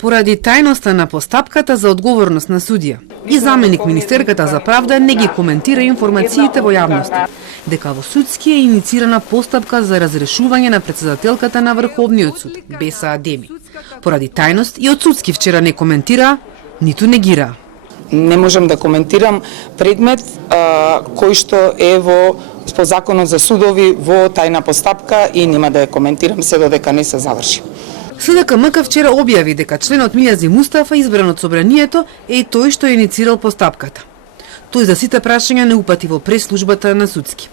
Поради тајноста на постапката за одговорност на судија и заменик министерката за правда не ги коментира информациите во јавноста, дека во Судски е иницирана постапка за разрешување на претседателката на Врховниот суд, Беса Адеми. Поради тајност и од Судски вчера не коментира, ниту негира. Не можам да коментирам предмет кој што е по законот за судови во тајна постапка и нема да ја коментирам се додека не се заврши. СДКМК вчера објави дека членот Милјази Мустафа, избран од Собранието, е тој што е иницирал постапката. Тој за сите прашања не упати во прес-службата на Судски.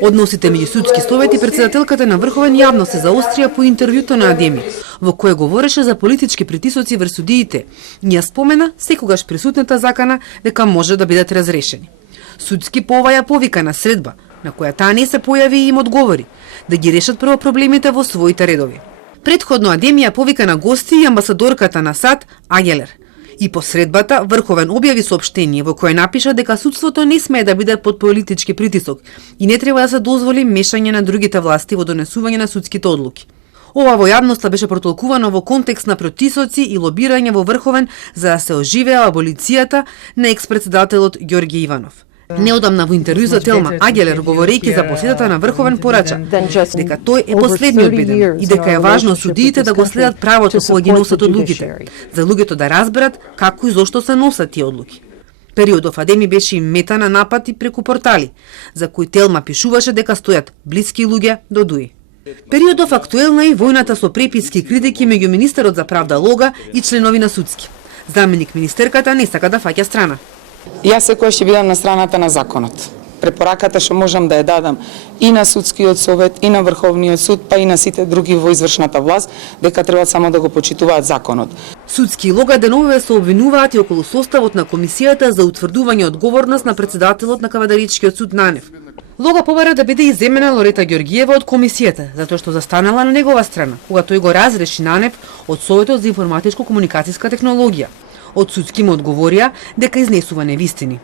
Односите меѓу Судски совет и претседателката на Врховен јавно се заострија по интервјуто на Адеми, во кое говореше за политички притисоци врз судиите и ја спомена секогаш присутната закана дека може да бидат разрешени. Судски по ова ја повика на средба, на која таа не се појави и им одговори, да ги решат прво проблемите во своите редови. Предходно Адемија повика на гости и амбасадорката на САД Агелер. И по средбата Врховен објави соопштение во кое напиша дека судството не смее да биде под политички притисок и не треба да се дозволи мешање на другите власти во донесување на судските одлуки. Ова во јавноста беше протолкувано во контекст на притисоци и лобирање во Врховен за да се оживеа аболицијата на експредседателот Ѓорѓе Иванов. Неодамна во интервју за Телма Агелер, говорејќи за посетата на Врховен, порача дека тој е последниот биден и дека е важно судиите да го следат правото кога ги носат одлуките, за луѓето да разберат како и зошто се носат тие одлуки. Периодов Адеми беше и мета на напади преку портали, за кои Телма пишуваше дека стојат блиски луѓе до ДУИ. Периодов актуелна е и војната со преписки и критики меѓу министерот за правда Лога и членови на Судски. Заменик министерката не сака да фаќа страна. Јас секојаш ќе бидам на страната на законот. Препораката што можам да ја дадам и на Судскиот совет, и на Врховниот суд, па и на сите други во извршната власт, дека треба само да го почитуваат законот. Судски и Лога деновиве се обвинуваат и околу составот на комисијата за утврдување одговорност на претседателот на Кавадаричкиот суд Нанев. Лога побара да биде иземена Лорета Ѓорѓиева од комисијата, затоа што застанала на негова страна, кога тој го разреши Нанев од Советот за информатичко-комуникацијска технологија. Од Судски му одговорија дека изнесува невистини.